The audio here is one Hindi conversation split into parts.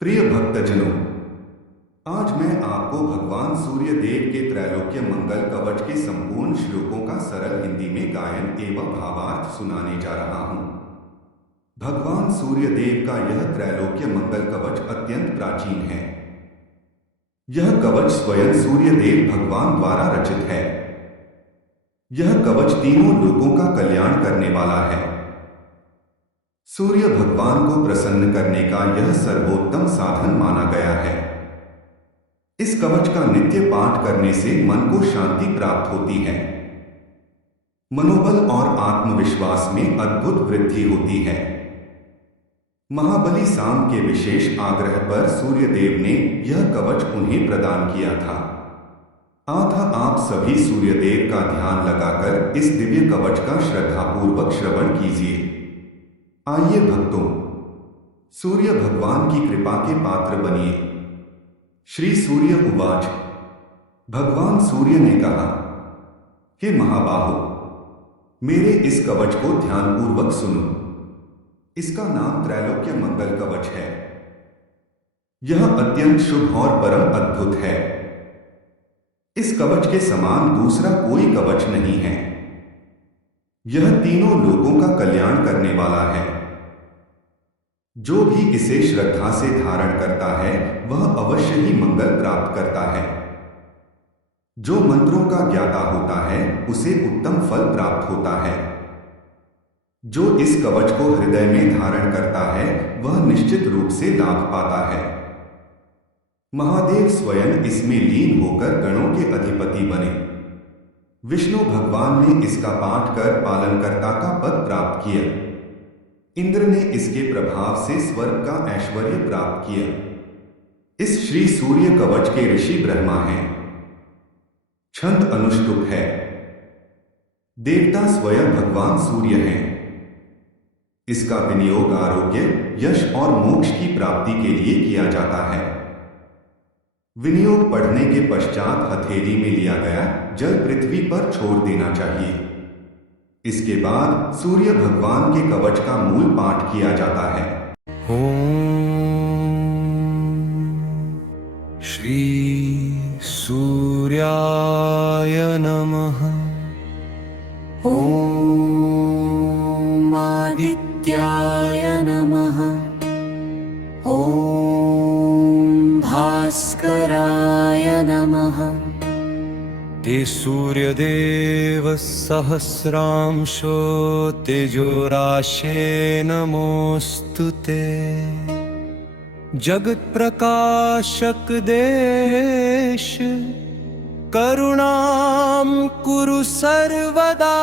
प्रिय भक्तजनों, आज मैं आपको भगवान सूर्य देव के त्रैलोक्य मंगल कवच के संपूर्ण श्लोकों का सरल हिंदी में गायन एवं भावार्थ सुनाने जा रहा हूं। भगवान सूर्य देव का यह त्रैलोक्य मंगल कवच अत्यंत प्राचीन है। यह कवच स्वयं सूर्य देव भगवान द्वारा रचित है। यह कवच तीनों लोगों का कल्याण करने वाला है। सूर्य भगवान को प्रसन्न करने का यह सर्वोत्तम साधन माना गया है। इस कवच का नित्य पाठ करने से मन को शांति प्राप्त होती है। मनोबल और आत्मविश्वास में अद्भुत वृद्धि होती है। महाबली साम के विशेष आग्रह पर सूर्यदेव ने यह कवच उन्हें प्रदान किया था। अतः आप सभी सूर्यदेव का ध्यान लगाकर इस दिव्य कवच का श्रद्धापूर्वक श्रवण कीजिए। आइए भक्तों, सूर्य भगवान की कृपा के पात्र बनिए। श्री सूर्य उवाच। भगवान सूर्य ने कहा कि महाबाहो, मेरे इस कवच को ध्यानपूर्वक सुनो। इसका नाम त्रैलोक्य मंगल कवच है। यह अत्यंत शुभ और परम अद्भुत है। इस कवच के समान दूसरा कोई कवच नहीं है। यह तीनों लोगों का कल्याण करने वाला है। जो भी इसे श्रद्धा से धारण करता है वह अवश्य ही मंगल प्राप्त करता है। जो मंत्रों का ज्ञाता होता है उसे उत्तम फल प्राप्त होता है। जो इस कवच को हृदय में धारण करता है वह निश्चित रूप से लाभ पाता है। महादेव स्वयं इसमें लीन होकर गणों के अधिपति बने। विष्णु भगवान ने इसका पाठ कर पालनकर्ता का पद प्राप्त किया। इंद्र ने इसके प्रभाव से स्वर्ग का ऐश्वर्य प्राप्त किया। इस श्री सूर्य कवच के ऋषि ब्रह्मा हैं। छंद अनुष्टुप है। देवता स्वयं भगवान सूर्य हैं। इसका विनियोग आरोग्य, यश और मोक्ष की प्राप्ति के लिए किया जाता है। विनियोग पढ़ने के पश्चात हथेली में लिया गया जल पृथ्वी पर छोड़ देना चाहिए। इसके बाद सूर्य भगवान के कवच का मूल पाठ किया जाता है। ओम श्री सूर्याय नमः। ओम आदित्याय नमः। ओम भास्कराय नमः। ते सूर्यदेव सहस्रांशो तेजोराशे नमोस्तुते। जगत प्रकाशक देश करुणां कुरु सर्वदा।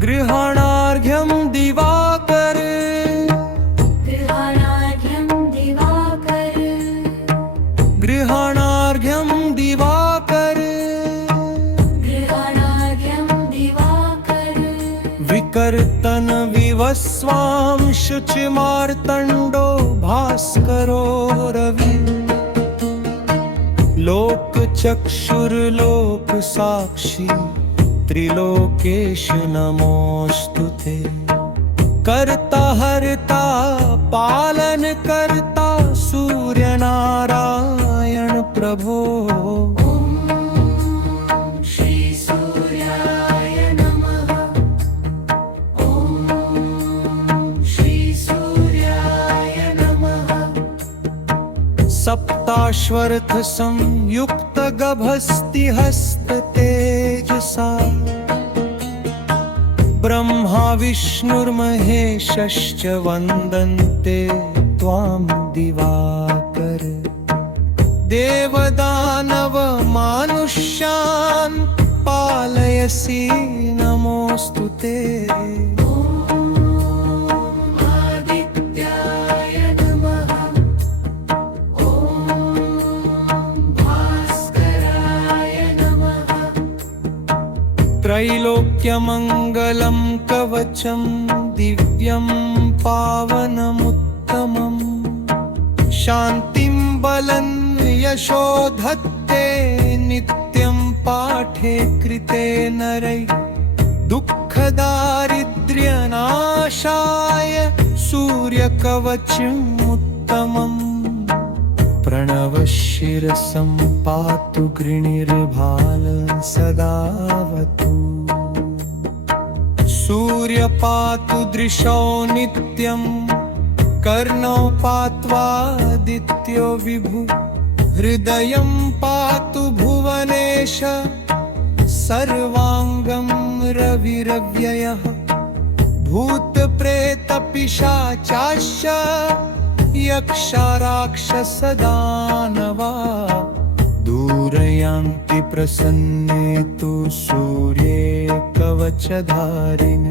गृहाणार्घ्यं दिवाकर। गृहाणार्घ्यं दिवाकर। विकर्तन विवस्वां शुचिमार्तण्डो भास्करो रवि। लोकचक्षुर्लोक साक्षी त्रिलोकेश नमोस्तुते। कर्ता हर्ता पालन करता सूर्य नारायण प्रभो। ओम श्री सूर्याय नमः। ओम श्री सूर्याय नमः। सप्ताश्वर्थ संयुक्त गभस्ति हस्त तेजसा। ब्रह्मा विष्णुर्महेशश्च वन्दन्ते त्वां दिवाकर। देवदानव मानुष्यान् पालयसि नमोस्तुते। ओम आदित्याय नमः। ओम भास्कराय नमः। त्रैलोक्यमङ्गलं कवचं दिव्यं पावनमुत्तमम्। शान्तिं बलं यशो धत्ते नित्यं पाठे कृते नरै। दुःख दुःखदारिद्र्यनाशाय सूर्यकवचमुत्तमम् प्रणवशिरसं पातु गृणिर्भाल सदावतु सूर्यपातु दृशौ नित्यं कर्णौ पात्वादित्यो विभु हृदयं पातु भुवनेश सर्वाङ्गं रविरव्ययः भूतप्रेतपिशाचाश्च यक्षाराक्षसदानवा दूरयान्ति प्रसन्ने तु सूर्ये कवचधारिन्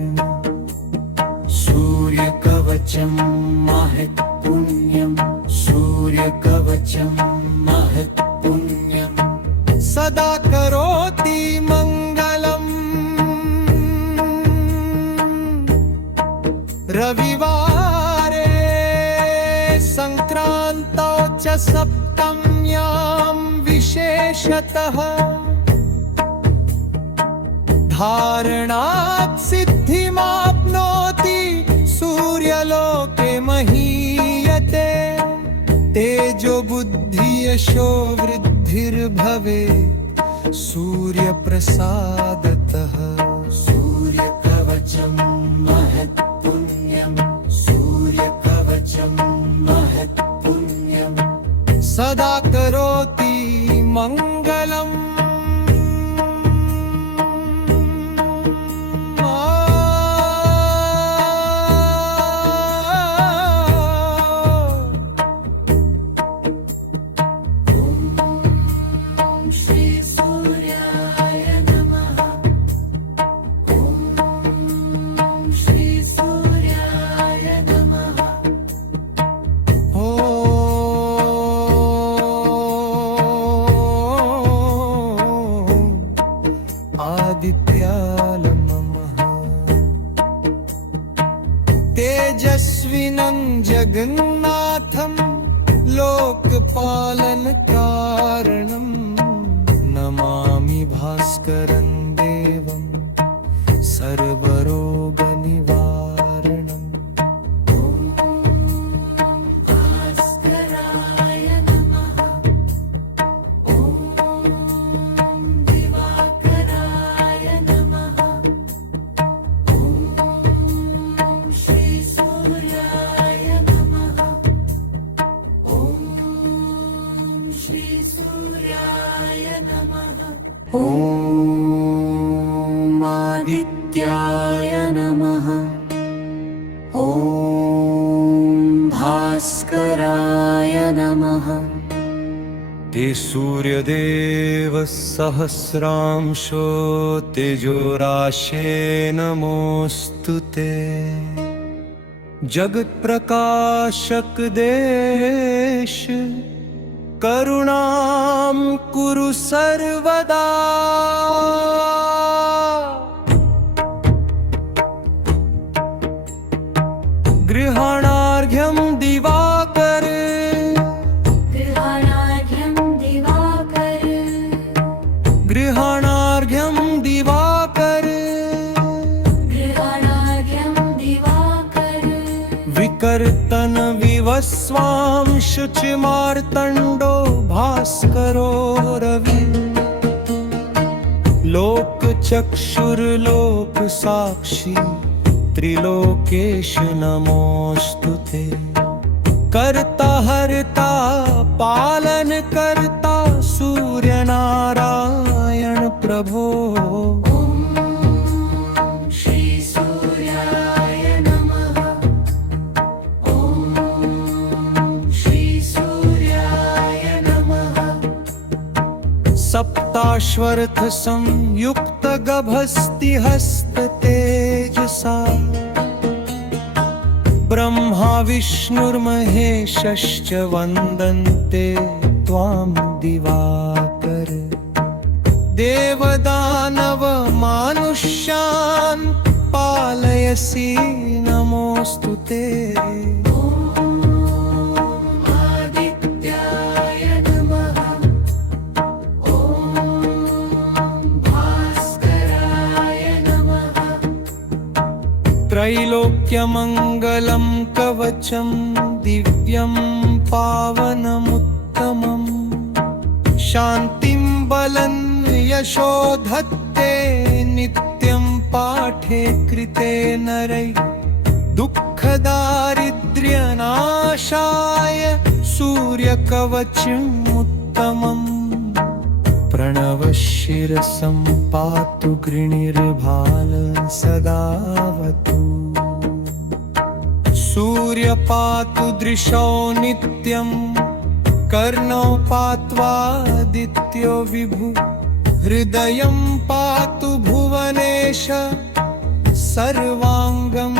सूर्यकवचं महत्पुण्यं सूर्यकवचं महत्पुण्यं सदा करोति मङ्गलम् रविवारे संक्रान्तौ च सप्तम्यां विशेषतः धारणात् सिद्धिमाप्नोति सूर्यलोके महीयते तेजो बुद्धि यशो वृद्धिर्भवे सूर्यप्रसादतः सूर्यकवचं महत्पुण्यं सूर्यकवचं महत्पुण्यं सदा करोति मङ्गलम् आदित्याय नमः तेजस्विनं जगन्नाथं लोकपालनकारणं नमामि भास्करं देवं सर्वरोगनिवारणम् भास्कराय नमः ॐ दिवाकराय नमः ॐ श्रीसूर्याय नमः ॐ श्रीसूर्याय नमः ॐ आदित्याय नमः ॐ भास्कराय नमः ते सूर्यदेव सहस्रांशो तेजोराशे नमोऽस्तु ते जगत्प्रकाशक देश करुणां कुरु सर्वदा गृहाणार्घ्यं दिवाकर गृहाणार्घ्यं दिवाकर गृहाणार्घ्यं दिवाकर गृहाणार्घ्यं दिवाकर विकर्तन विवस्वां शुचिमार्तण्डो भास्करो रवि लोकचक्षुर्लोकसाक्षी त्रिलोकेश नमोऽस्तु ते कर्ता हर्ता पालन कर्ता सूर्यनारायण प्रभो ॐ श्रीसूर्याय नमः ॐ श्रीसूर्याय नमः सप्ताश्वर्थ संयुक्त गभस्ति हस्त तेजसा ब्रह्मा विष्णुर्महेशश्च वन्दन्ते त्वां दिवाकर देवदानव मानुष्यान् पालयसि नमोऽस्तु ते आदित्याय नमः ॐ भास्कराय नमः त्रैलोक्यमङ्गलं कवचं दिव्यं पावनमुत्तमम् शान्तिं बलं यशो धत्ते नित्यं पाठे कृते नरै दुःखदारिद्र्यनाशाय सूर्यकवचमुत्तमम् प्रणवशिरसं पातु गृणिर्भाल सदावतु सूर्य पातु दृशौ नित्यं कर्णौ पात्वादित्यो विभु हृदयं पातु भुवनेश सर्वाङ्गं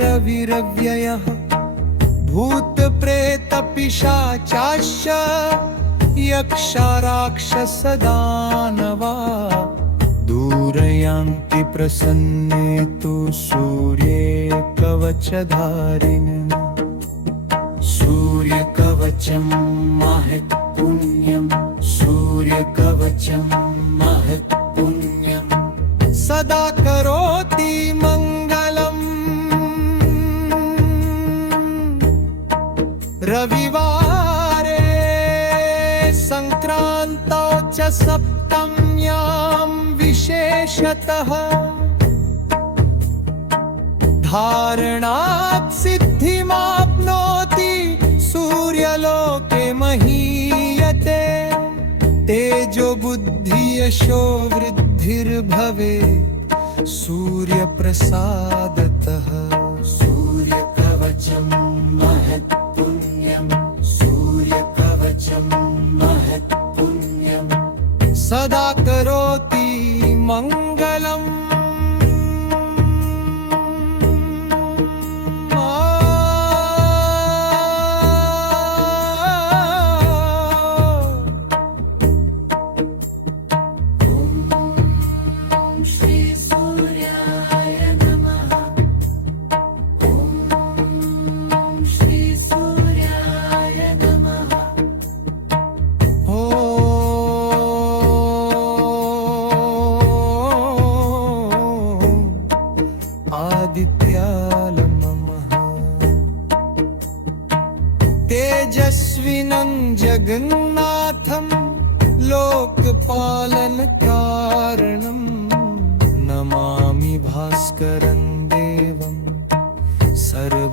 रविरव्ययः भूतप्रेतपिशाचाश्च यक्षाराक्षसदानवा दूरयान्ति प्रसन्ने तु सूर्ये कवचधारिणे सूर्यकवचं महत् पुण्यं सूर्यकवचं महत् पुण्यं सदा करोति मङ्गलम् रविवारे संक्रान्तौ च सप्तम्यां विशेषतः धारणात् सिद्धिमाप्नोति सूर्यलोके महीयते तेजो बुद्धि यशो वृद्धिर्भवे सूर्यप्रसादतः सूर्यकवचं महत् पुण्यं सूर्यकवचं महत् पुण्यं सदा करोति मङ्गलम् श्री सूर्याय नमः ॐ श्री सूर्याय नमः आदित्याय नमः तेजस्विनं जगन्नाथं लोकपालनकारणं नमामि भास्करं देवं सर्व